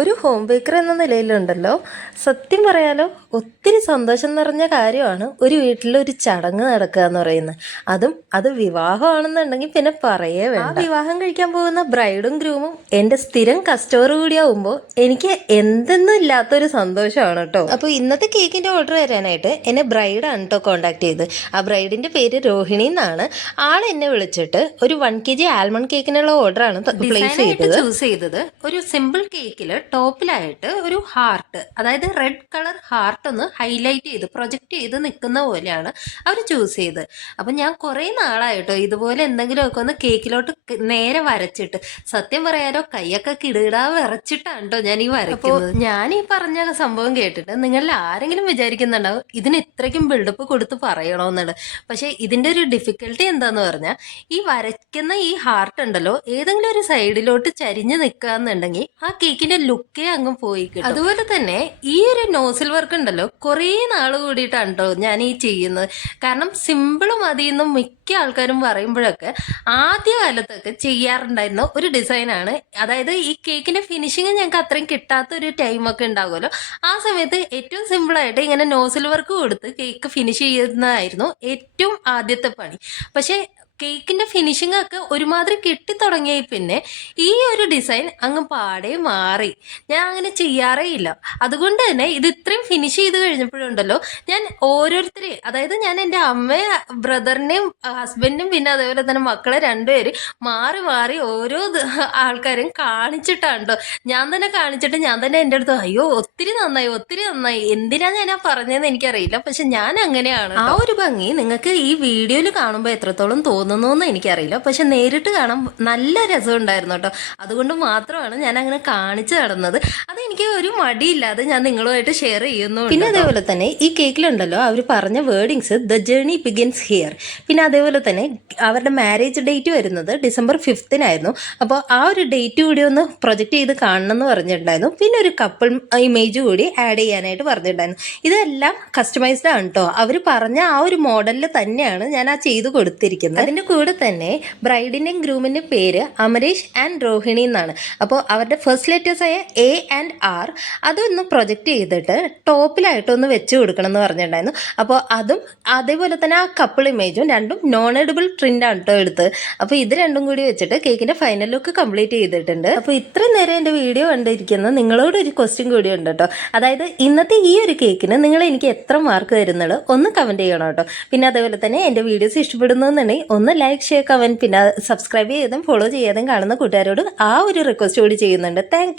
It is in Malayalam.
ഒരു ഹോം ബേക്കർ എന്ന നിലയിലുണ്ടല്ലോ. സത്യം പറയാലോ ഒത്തിരി സന്തോഷം നിറഞ്ഞ കാര്യമാണ് ഒരു വീട്ടിൽ ഒരു ചടങ്ങ് നടക്കുക എന്ന് പറയുന്നത്. അതും അത് വിവാഹമാണെന്നുണ്ടെങ്കിൽ പിന്നെ പറയേ വേണ്ട. വിവാഹം കഴിക്കാൻ പോകുന്ന ബ്രൈഡും ഗ്രൂമും എന്റെ സ്ഥിരം കസ്റ്റമർ കൂടിയാവുമ്പോൾ എനിക്ക് എന്തെന്നും ഇല്ലാത്തൊരു സന്തോഷമാണ് കേട്ടോ. അപ്പോൾ ഇന്നത്തെ കേക്കിന്റെ ഓർഡർ തരാനായിട്ട് എന്നെ ബ്രൈഡാണ് കേട്ടോ കോൺടാക്ട് ചെയ്ത് ആ ബ്രൈഡിന്റെ പേര് രോഹിണി എന്നാണ്. ആൾ എന്നെ വിളിച്ചിട്ട് ഒരു വൺ കെ ജി ആൽമണ്ട് കേക്കിനുള്ള ഓർഡറാണ് പ്ലേസ് ചെയ്തത്. ചൂസ് ചെയ്തത്. ഒരു സിമ്പിൾ കേക്കിൽ ടോപ്പിലായിട്ട് ഒരു ഹാർട്ട് അതായത് റെഡ് കളർ ഹാർട്ട് ഒന്ന് ഹൈലൈറ്റ് ചെയ്ത് പ്രൊജക്റ്റ് ചെയ്ത് നിൽക്കുന്ന പോലെയാണ് അവർ ചൂസ് ചെയ്ത്. അപ്പം ഞാൻ കുറേ നാളായിട്ടോ ഇതുപോലെ എന്തെങ്കിലുമൊക്കെ ഒന്ന് കേക്കിലോട്ട് നേരെ വരച്ചിട്ട് സത്യം പറയാലോ കൈയൊക്കെ കിടുകിടാ വിറച്ചിട്ടാണ് കേട്ടോ ഞാൻ ഈ വരയ്ക്കുന്നത്. ഞാൻ ഈ പറഞ്ഞ സംഭവം കേട്ടിട്ട് നിങ്ങളിൽ ആരെങ്കിലും വിചാരിക്കുന്നുണ്ടാവും ഇതിന് ഇത്രയ്ക്കും ബിൽഡപ്പ് കൊടുത്ത് പറയണമെന്നുണ്ട് പക്ഷേ ഇതിന്റെ ഒരു ഡിഫിക്കൽട്ടി എന്താന്ന് പറഞ്ഞാൽ ഈ വരയ്ക്കുന്ന ഈ ഹാർട്ട് ഉണ്ടല്ലോ ഏതെങ്കിലും ഒരു സൈഡിലോട്ട് ചരിഞ്ഞ് നിൽക്കുക എന്നുണ്ടെങ്കിൽ ആ കേക്കിന്റെ ലുക്കേ അങ്ങ് പോയി കിട്ടും. അതുപോലെ തന്നെ ഈ ഒരു നോസിൽ വർക്ക് ഉണ്ടല്ലോ കുറേ നാൾ കൂടിയിട്ടാണ് കേട്ടോ ഞാൻ ഈ ചെയ്യുന്നത്. കാരണം സിമ്പിൾ മതി എന്ന് മിക്ക ആൾക്കാരും പറയുമ്പോഴൊക്കെ ആദ്യ കാലത്തൊക്കെ ചെയ്യാറുണ്ടായിരുന്ന ഒരു ഡിസൈനാണ് അതായത് ഈ കേക്കിന്റെ ഫിനിഷിങ് ഞങ്ങൾക്ക് അത്രയും കിട്ടാത്ത ഒരു ടൈമൊക്കെ ഉണ്ടാകുമല്ലോ ആ സമയത്ത് ഏറ്റവും സിമ്പിളായിട്ട് ഇങ്ങനെ നോസിൽ വർക്ക് കൊടുത്ത് കേക്ക് ഫിനിഷ് ചെയ്യുന്നതായിരുന്നു ഏറ്റവും ആദ്യത്തെ പണി. പക്ഷേ കേക്കിന്റെ ഫിനിഷിംഗ് ഒക്കെ ഒരുമാതിരി കെട്ടിത്തുടങ്ങിയ പിന്നെ ഈ ഒരു ഡിസൈൻ അങ്ങ് പാടെ മാറി. ഞാൻ അങ്ങനെ ചെയ്യാറേ ഇല്ല. അതുകൊണ്ട് തന്നെ ഇത് ഇത്രയും ഫിനിഷ് ചെയ്ത് കഴിഞ്ഞപ്പോഴുണ്ടല്ലോ ഞാൻ ഓരോരുത്തരെ അതായത് ഞാൻ എന്റെ അമ്മയെ ബ്രദറിനെയും ഹസ്ബൻഡിനും പിന്നെ അതേപോലെ തന്നെ മക്കളെ രണ്ടുപേര് മാറി മാറി ഓരോ ആൾക്കാരും കാണിച്ചിട്ടാണ്ടോ. ട്ടോ. ഞാൻ തന്നെ കാണിച്ചിട്ട് ഞാൻ തന്നെ എന്റെ അടുത്ത് അയ്യോ ഒത്തിരി നന്നായി ഒത്തിരി നന്നായി. എന്തിനാ ഞാൻ ആ പറഞ്ഞതെന്ന് എനിക്കറിയില്ല. പക്ഷെ ഞാൻ അങ്ങനെയാണ് ആ ഒരു ഭംഗി നിങ്ങൾക്ക് ഈ വീഡിയോയിൽ കാണുമ്പോൾ എത്രത്തോളം തോന്നുന്നു എനിക്കറിയില്ല. പക്ഷെ നേരിട്ട് കാണാൻ നല്ല രസമുണ്ടായിരുന്നു കേട്ടോ. അതുകൊണ്ട് മാത്രമാണ് ഞാൻ അങ്ങനെ കാണിച്ചു നടന്നത്. അത് എനിക്ക് ഒരു മടിയില്ലാതെ ഞാൻ നിങ്ങളുമായിട്ട് ഷെയർ ചെയ്യുന്നു പിന്നെ അതേപോലെ തന്നെ ഈ കേക്കിലുണ്ടല്ലോ അവർ പറഞ്ഞ wordings the journey begins here പിന്നെ അതേപോലെ തന്നെ അവരുടെ മാരേജ് ഡേറ്റ് വരുന്നത് ഡിസംബർ ഫിഫ്തിനായിരുന്നു അപ്പോൾ ആ ഒരു ഡേറ്റ് കൂടി ഒന്ന് പ്രൊജക്റ്റ് ചെയ്ത് കാണണം എന്ന് പറഞ്ഞിട്ടുണ്ടായിരുന്നു. പിന്നെ ഒരു കപ്പിൾ ഇമേജ് കൂടി ആഡ് ചെയ്യാനായിട്ട് പറഞ്ഞിട്ടുണ്ടായിരുന്നു. ഇതെല്ലാം കസ്റ്റമൈസ്ഡ് ആണ് കേട്ടോ. അവർ പറഞ്ഞ ആ ഒരു മോഡലിൽ തന്നെയാണ് ഞാൻ ആ ചെയ്ത് കൊടുത്തിരിക്കുന്നത്. അതിന്റെ കൂടെ തന്നെ ബ്രൈഡിന്റെയും ഗ്രൂമിന്റെ പേര് അമരീഷ് ആൻഡ് രോഹിണി എന്നാണ്. അപ്പോൾ അവരുടെ ഫസ്റ്റ് ലെറ്റേഴ്സ് ആയ എ ആൻഡ് ആർ അതൊന്ന് പ്രൊജക്റ്റ് ചെയ്തിട്ട് ടോപ്പിലായിട്ട് ഒന്ന് വെച്ച് കൊടുക്കണം എന്ന് പറഞ്ഞിട്ടുണ്ടായിരുന്നു. അപ്പോൾ അതും അതേപോലെ തന്നെ ആ കപ്പിൾ ഇമേജും രണ്ടും നോൺ എഡിബിൾ പ്രിന്റ് ആണ് കേട്ടോ എടുത്തത് അപ്പോൾ ഇത് രണ്ടും കൂടി വെച്ചിട്ട് കേക്കിന്റെ ഫൈനൽ ലുക്ക് കംപ്ലീറ്റ് ചെയ്തിട്ടുണ്ട്. അപ്പോൾ ഇത്ര നേരം എന്റെ വീഡിയോ കണ്ടിരിക്കുന്ന നിങ്ങളോട് ഒരു ക്വസ്റ്റ്യൻ കൂടി ഉണ്ട് കേട്ടോ അതായത് ഇന്നത്തെ ഈ ഒരു കേക്കിന് നിങ്ങൾ എനിക്ക് എത്ര മാർക്ക് തരുന്നത്? ഒന്ന് കമന്റ് ചെയ്യണം കേട്ടോ പിന്നെ അതേപോലെ തന്നെ എന്റെ വീഡിയോസ് ഇഷ്ടപ്പെടുന്നു എന്നുണ്ടെങ്കിൽ ഒന്ന് ലൈക്ക് ഷെയർ കമന്റ് പിന്നെ സബ്സ്ക്രൈബ് ചെയ്തും ഫോളോ ചെയ്യാതും കാണുന്ന കൂട്ടുകാരോട് ആ ഒരു റിക്വസ്റ്റ് കൂടി ചെയ്യുന്നുണ്ട്. താങ്ക്